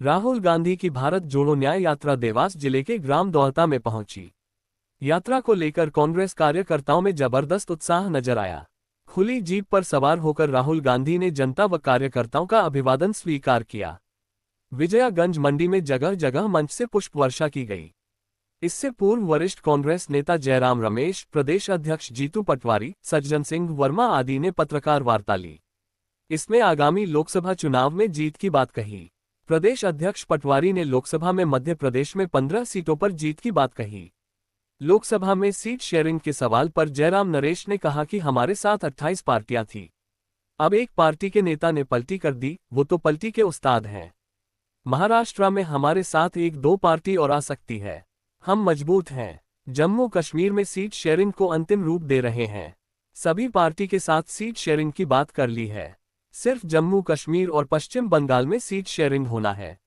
राहुल गांधी की भारत जोड़ो न्याय यात्रा देवास जिले के ग्राम दौलता में पहुंची। यात्रा को लेकर कांग्रेस कार्यकर्ताओं में जबरदस्त उत्साह नजर आया। खुली जीप पर सवार होकर राहुल गांधी ने जनता व कार्यकर्ताओं का अभिवादन स्वीकार किया। विजयागंज मंडी में जगह जगह मंच से पुष्प वर्षा की गई। इससे पूर्व वरिष्ठ कांग्रेस नेता जयराम रमेश, प्रदेश अध्यक्ष जीतू पटवारी, सज्जन सिंह वर्मा आदि ने पत्रकार वार्ता ली। इसमें आगामी लोकसभा चुनाव में जीत की बात कही। प्रदेश अध्यक्ष पटवारी ने लोकसभा में मध्य प्रदेश में 15 सीटों पर जीत की बात कही। लोकसभा में सीट शेयरिंग के सवाल पर जयराम नरेश ने कहा कि हमारे साथ 28 पार्टियां थी, अब एक पार्टी के नेता ने पलटी कर दी, वो तो पलटी के उस्ताद हैं। महाराष्ट्र में हमारे साथ 1-2 पार्टी और आ सकती है, हम मजबूत हैं। जम्मू कश्मीर में सीट शेयरिंग को अंतिम रूप दे रहे हैं, सभी पार्टी के साथ सीट शेयरिंग की बात कर ली है, सिर्फ जम्मू कश्मीर और पश्चिम बंगाल में सीट शेयरिंग होना है।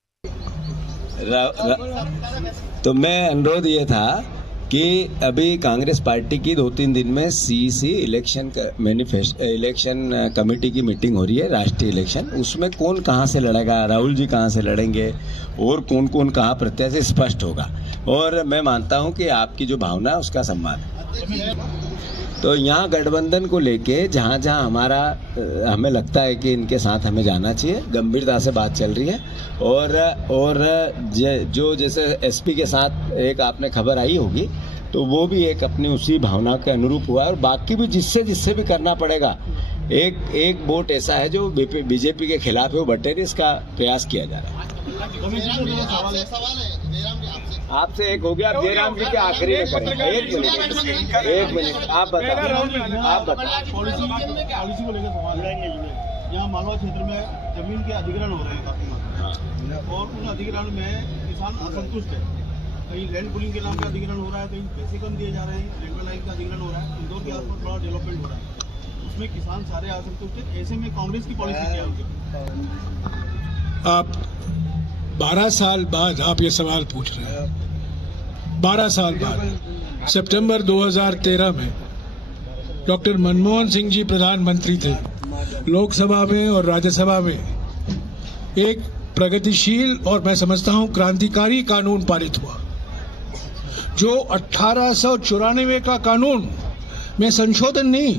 तो मैं अनुरोध ये था कि अभी कांग्रेस पार्टी की 2-3 दिन में सीईसी इलेक्शन कमेटी की मीटिंग हो रही है, राष्ट्रीय इलेक्शन। उसमें कौन कहां से लड़ेगा, राहुल जी कहां से लड़ेंगे और कौन कौन कहां प्रत्याशी स्पष्ट होगा। और मैं मानता हूं कि आपकी जो भावना है उसका सम्मान है। तो यहाँ गठबंधन को लेके जहाँ जहाँ हमें लगता है कि इनके साथ हमें जाना चाहिए, गंभीरता से बात चल रही है। और जो जैसे एसपी के साथ एक आपने खबर आई होगी, तो वो भी एक अपनी उसी भावना के अनुरूप हुआ है। और बाकी भी जिससे भी करना पड़ेगा, एक वोट ऐसा है जो बीजेपी के खिलाफ है, वो बटेरी, इसका प्रयास किया जा रहा है। आपसे एक हो गया, जयराम जी के आखिरी में करेंगे। एक मिनट आप बताओ। पॉलिसी को लेकर सवाल है। यहाँ मालवा क्षेत्र में जमीन के अधिग्रहण हो रहे हैं काफी, और उन अधिग्रहण में किसान असंतुष्ट है। कहीं लैंड पूलिंग के नाम पे अधिग्रहण हो रहा है, कहीं पैसे कम दिए जा रहे हैं, रेलवे लाइन का अधिग्रहण हो रहा है, इंदौर के आसपास बड़ा डेवलपमेंट हो रहा है, उसमें किसान सारे असंतुष्ट है। ऐसे में कांग्रेस की पॉलिसी क्या होगी? आप 12 साल बाद आप ये सवाल पूछ रहे हैं। 12 साल बाद सितंबर 2013 में डॉक्टर मनमोहन सिंह जी प्रधानमंत्री थे। लोकसभा में और राज्यसभा में एक प्रगतिशील और मैं समझता हूं क्रांतिकारी कानून पारित हुआ, जो 1894 का कानून में संशोधन नहीं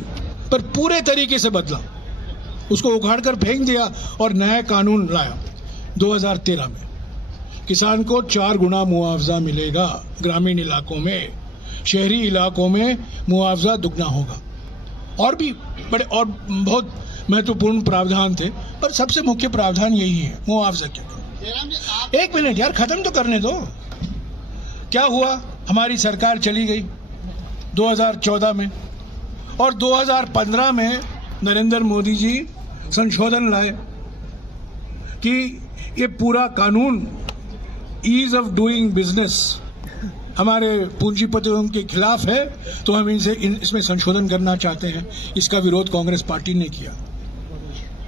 पर पूरे तरीके से बदला, उसको उखाड़कर फेंक दिया और नया कानून लाया 2013 में। किसान को 4 गुना मुआवजा मिलेगा ग्रामीण इलाकों में, शहरी इलाकों में मुआवजा दुगना होगा। और भी बड़े और बहुत महत्वपूर्ण प्रावधान थे, पर सबसे मुख्य प्रावधान यही है, मुआवजा के। एक मिनट यार, खत्म तो करने दो। क्या हुआ, हमारी सरकार चली गई 2014 में, और 2015 में नरेंद्र मोदी जी संशोधन लाए कि ये पूरा कानून ईज ऑफ डूइंग बिजनेस हमारे पूंजीपतियों के खिलाफ है, तो हम इसमें संशोधन करना चाहते हैं। इसका विरोध कांग्रेस पार्टी ने किया।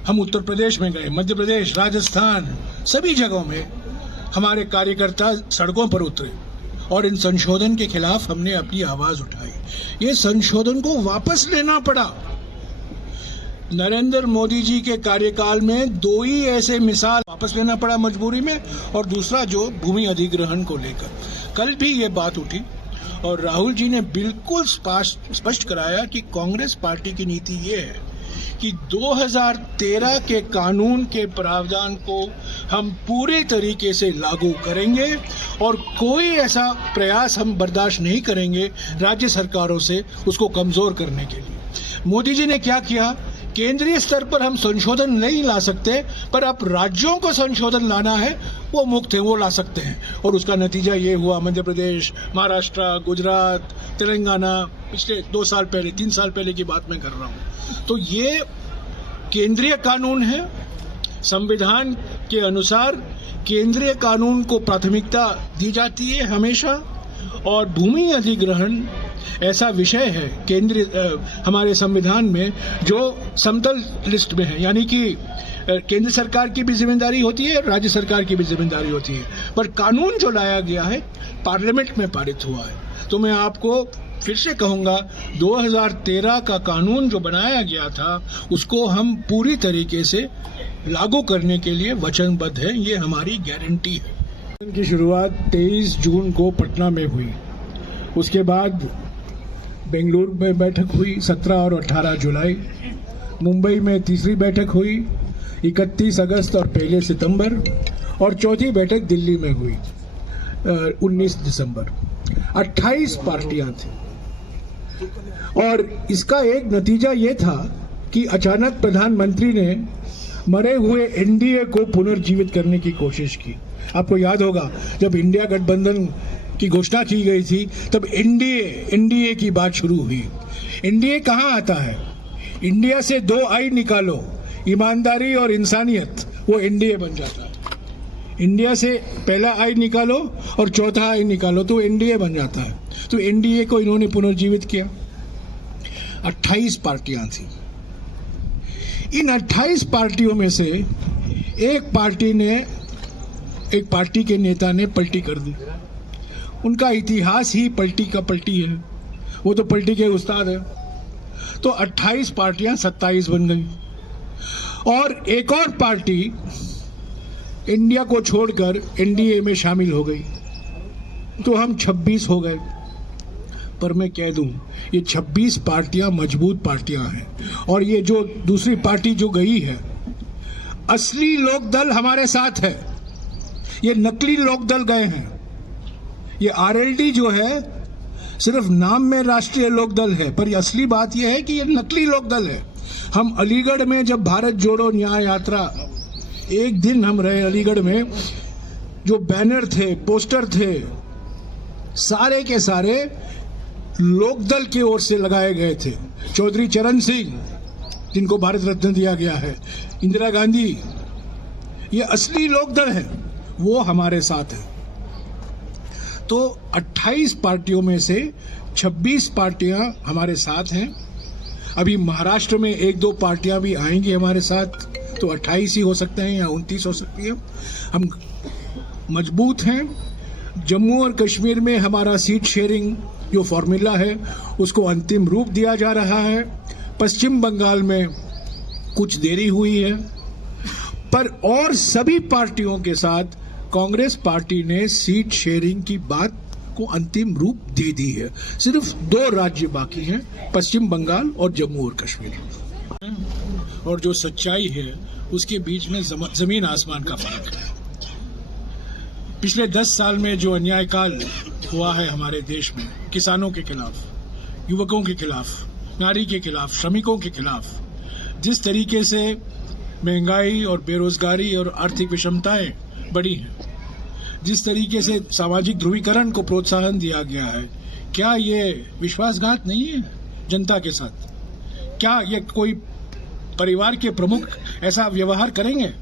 हम उत्तर प्रदेश में गए, मध्य प्रदेश, राजस्थान, सभी जगहों में हमारे कार्यकर्ता सड़कों पर उतरे और इन संशोधन के खिलाफ हमने अपनी आवाज उठाई। ये संशोधन को वापस लेना पड़ा। नरेंद्र मोदी जी के कार्यकाल में 2 ही ऐसे मिसाल वापस लेना पड़ा मजबूरी में, और दूसरा जो भूमि अधिग्रहण को लेकर कल भी ये बात उठी, और राहुल जी ने बिल्कुल स्पष्ट कराया कि कांग्रेस पार्टी की नीति ये है कि 2013 के कानून के प्रावधान को हम पूरे तरीके से लागू करेंगे और कोई ऐसा प्रयास हम बर्दाश्त नहीं करेंगे राज्य सरकारों से उसको कमजोर करने के लिए। मोदी जी ने क्या किया, केंद्रीय स्तर पर हम संशोधन नहीं ला सकते, पर अब राज्यों को संशोधन लाना है, वो मुक्त है, वो ला सकते हैं। और उसका नतीजा ये हुआ, मध्य प्रदेश, महाराष्ट्र, गुजरात, तेलंगाना, पिछले 2 साल पहले, 3 साल पहले की बात मैं कर रहा हूँ। तो ये केंद्रीय कानून है, संविधान के अनुसार केंद्रीय कानून को प्राथमिकता दी जाती है हमेशा, और भूमि अधिग्रहण ऐसा विषय है केंद्रीय हमारे संविधान में जो समतल लिस्ट में है, यानी कि केंद्र सरकार की भी जिम्मेदारी होती है, राज्य सरकार की भी जिम्मेदारी होती है, पर कानून जो लाया गया है पार्लियामेंट में पारित हुआ है। तो मैं आपको फिर से कहूंगा, 2013 का कानून जो बनाया गया था उसको हम पूरी तरीके से लागू करने के लिए वचनबद्ध है। ये हमारी गारंटी है। की शुरुआत 23 जून को पटना में हुई, उसके बाद बेंगलुरु में बैठक हुई 17 और 18 जुलाई, मुंबई में तीसरी बैठक हुई 31 अगस्त और 1 सितंबर, और चौथी बैठक दिल्ली में हुई 19 दिसंबर। 28 पार्टियां थी और इसका एक नतीजा ये था कि अचानक प्रधानमंत्री ने मरे हुए एनडीए को पुनर्जीवित करने की कोशिश की। आपको याद होगा जब इंडिया गठबंधन की घोषणा की गई थी तब एनडीए की बात शुरू हुई। एनडीए कहाँ आता है? इंडिया से 2 आई निकालो, ईमानदारी और इंसानियत, वो एनडीए बन जाता है। इंडिया से पहला आई निकालो और चौथा आई निकालो तो एनडीए बन जाता है। तो एनडीए को इन्होंने पुनर्जीवित किया। 28 पार्टियां थी। इन 28 पार्टियों में से एक पार्टी के नेता ने पलटी कर दी। उनका इतिहास ही पलटी का पलटी है, वो तो पलटी के उस्ताद है। तो 28 पार्टियां 27 बन गई और एक और पार्टी इंडिया को छोड़कर एनडीए में शामिल हो गई, तो हम 26 हो गए। पर मैं कह दूं, ये 26 पार्टियां मजबूत पार्टियां हैं और ये जो दूसरी पार्टी जो गई है, असली लोकदल हमारे साथ है। ये नकली लोकदल गए हैं। ये आरएलडी जो है सिर्फ नाम में राष्ट्रीय लोकदल है, पर असली बात यह है कि ये नकली लोकदल है। हम अलीगढ़ में जब भारत जोड़ो न्याय यात्रा, एक दिन हम रहे अलीगढ़ में, जो बैनर थे, पोस्टर थे, सारे के सारे लोकदल की ओर से लगाए गए थे। चौधरी चरण सिंह, जिनको भारत रत्न दिया गया है, इंदिरा गांधी, ये असली लोकदल है, वो हमारे साथ है। तो 28 पार्टियों में से 26 पार्टियां हमारे साथ हैं। अभी महाराष्ट्र में 1-2 पार्टियां भी आएंगी हमारे साथ, तो 28 ही हो सकते हैं या 29 हो सकती है। हम मजबूत हैं। जम्मू और कश्मीर में हमारा सीट शेयरिंग जो फॉर्मूला है उसको अंतिम रूप दिया जा रहा है। पश्चिम बंगाल में कुछ देरी हुई है, पर और सभी पार्टियों के साथ कांग्रेस पार्टी ने सीट शेयरिंग की बात को अंतिम रूप दे दी है। सिर्फ 2 राज्य बाकी हैं, पश्चिम बंगाल और जम्मू और कश्मीर। और जो सच्चाई है उसके बीच में जमीन आसमान का फर्क है। पिछले 10 साल में जो अन्यायकाल हुआ है हमारे देश में, किसानों के खिलाफ, युवकों के खिलाफ, नारी के खिलाफ, श्रमिकों के खिलाफ, जिस तरीके से महंगाई और बेरोजगारी और आर्थिक विषमताएं बढ़ी हैं, जिस तरीके से सामाजिक ध्रुवीकरण को प्रोत्साहन दिया गया है, क्या ये विश्वासघात नहीं है जनता के साथ? क्या ये कोई परिवार के प्रमुख ऐसा व्यवहार करेंगे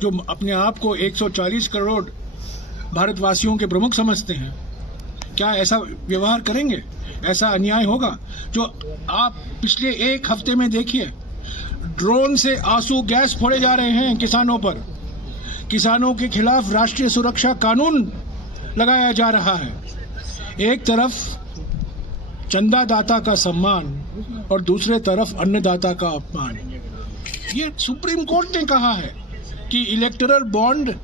जो अपने आप को 140 करोड़ भारतवासियों के प्रमुख समझते हैं? क्या ऐसा व्यवहार करेंगे? ऐसा अन्याय होगा? जो आप पिछले 1 हफ्ते में देखिए, ड्रोन से आंसू गैस फोड़े जा रहे हैं किसानों पर। किसानों के खिलाफ राष्ट्रीय सुरक्षा कानून लगाया जा रहा है। एक तरफ चंदादाता का सम्मान और दूसरे तरफ अन्नदाता का अपमान। ये सुप्रीम कोर्ट ने कहा है कि इलेक्टोरल बॉन्ड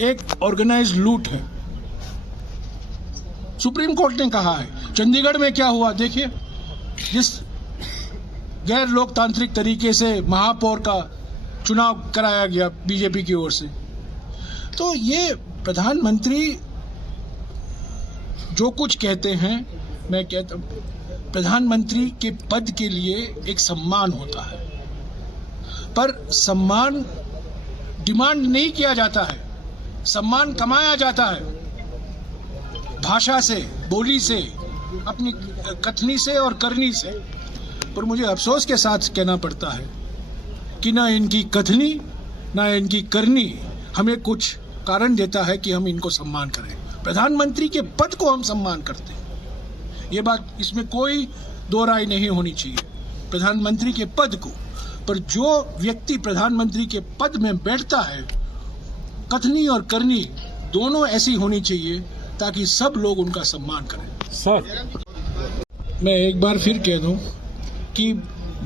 एक ऑर्गेनाइज्ड लूट है। सुप्रीम कोर्ट ने कहा है। चंडीगढ़ में क्या हुआ देखिए, जिस गैर लोकतांत्रिक तरीके से महापौर का चुनाव कराया गया बीजेपी की ओर से। तो ये प्रधानमंत्री जो कुछ कहते हैं, मैं कहता हूं, प्रधानमंत्री के पद के लिए एक सम्मान होता है, पर सम्मान डिमांड नहीं किया जाता है, सम्मान कमाया जाता है भाषा से, बोली से, अपनी कथनी से और करनी से। पर मुझे अफसोस के साथ कहना पड़ता है कि ना इनकी कथनी ना इनकी करनी हमें कुछ कारण देता है कि हम इनको सम्मान करें। प्रधानमंत्री के पद को हम सम्मान करते हैं, ये बात, इसमें कोई दो राय नहीं होनी चाहिए। प्रधानमंत्री के पद को, पर जो व्यक्ति प्रधानमंत्री के पद में बैठता है, कथनी और करनी दोनों ऐसी होनी चाहिए ताकि सब लोग उनका सम्मान करें। सर, मैं एक बार फिर कह दूं कि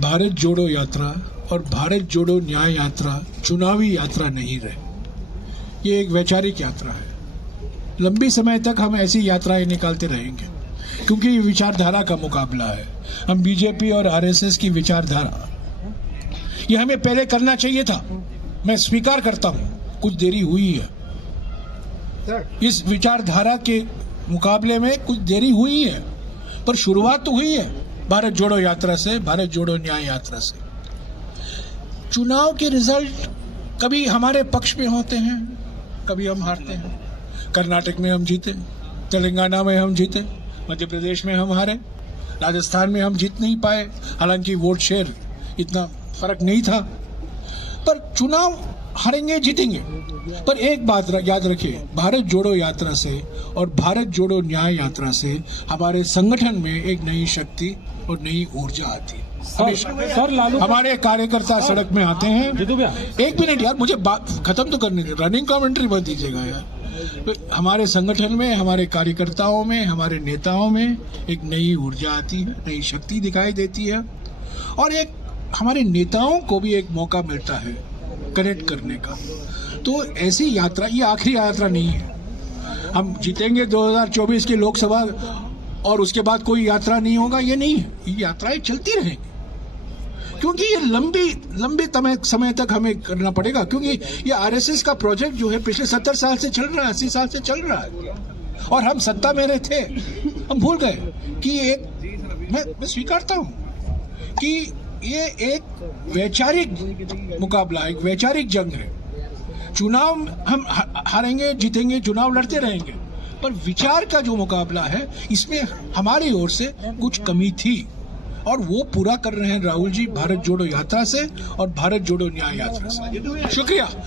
भारत जोड़ो यात्रा और भारत जोड़ो न्याय यात्रा चुनावी यात्रा नहीं रहे, ये एक वैचारिक यात्रा है। लंबी समय तक हम ऐसी यात्राएं निकालते रहेंगे क्योंकि ये विचारधारा का मुकाबला है। हम बीजेपी और आरएसएस की विचारधारा, ये हमें पहले करना चाहिए था। मैं स्वीकार करता हूं कुछ देरी हुई है, इस विचारधारा के मुकाबले में कुछ देरी हुई है, पर शुरुआत तो हुई है भारत जोड़ो यात्रा से, भारत जोड़ो न्याय यात्रा से। चुनाव के रिजल्ट कभी हमारे पक्ष में होते हैं, कभी हम हारते हैं। कर्नाटक में हम जीते, तेलंगाना में हम जीते, मध्य प्रदेश में हम हारे, राजस्थान में हम जीत नहीं पाए, हालांकि वोट शेयर इतना फर्क नहीं था। पर चुनाव हारेंगे जीतेंगे। पर एक बात याद रखिए, भारत जोड़ो यात्रा से और भारत जोड़ो न्याय यात्रा से हमारे संगठन में एक नई शक्ति और नई ऊर्जा आती है। सर लालू हमारे कार्यकर्ता सड़क में आते हैं। एक मिनट यार, मुझे बात खत्म तो करने दे, रनिंग कमेंट्री मत दीजिएगा यार। हमारे संगठन में, हमारे कार्यकर्ताओं में, हमारे नेताओं में एक नई ऊर्जा आती है, नई शक्ति दिखाई देती है, और एक हमारे नेताओं को भी एक मौका मिलता है कनेक्ट करने का। तो ऐसी यात्रा, ये आखिरी यात्रा नहीं है। हम जीतेंगे 2024 की लोकसभा और उसके बाद कोई यात्रा नहीं होगा, ये नहीं है। ये यात्राएं चलती रहेंगी क्योंकि ये लंबी समय तक हमें करना पड़ेगा, क्योंकि ये आरएसएस का प्रोजेक्ट जो है पिछले 70 साल से चल रहा है, 80 साल से चल रहा है, और हम सत्ता में रहे थे। हम भूल गए कि मैं स्वीकारता हूं कि ये एक वैचारिक मुकाबला है, एक वैचारिक जंग है। चुनाव हम हारेंगे जीतेंगे, चुनाव लड़ते रहेंगे, पर विचार का जो मुकाबला है इसमें हमारी ओर से कुछ कमी थी, और वो पूरा कर रहे हैं राहुल जी भारत जोड़ो यात्रा से और भारत जोड़ो न्याय यात्रा से। शुक्रिया।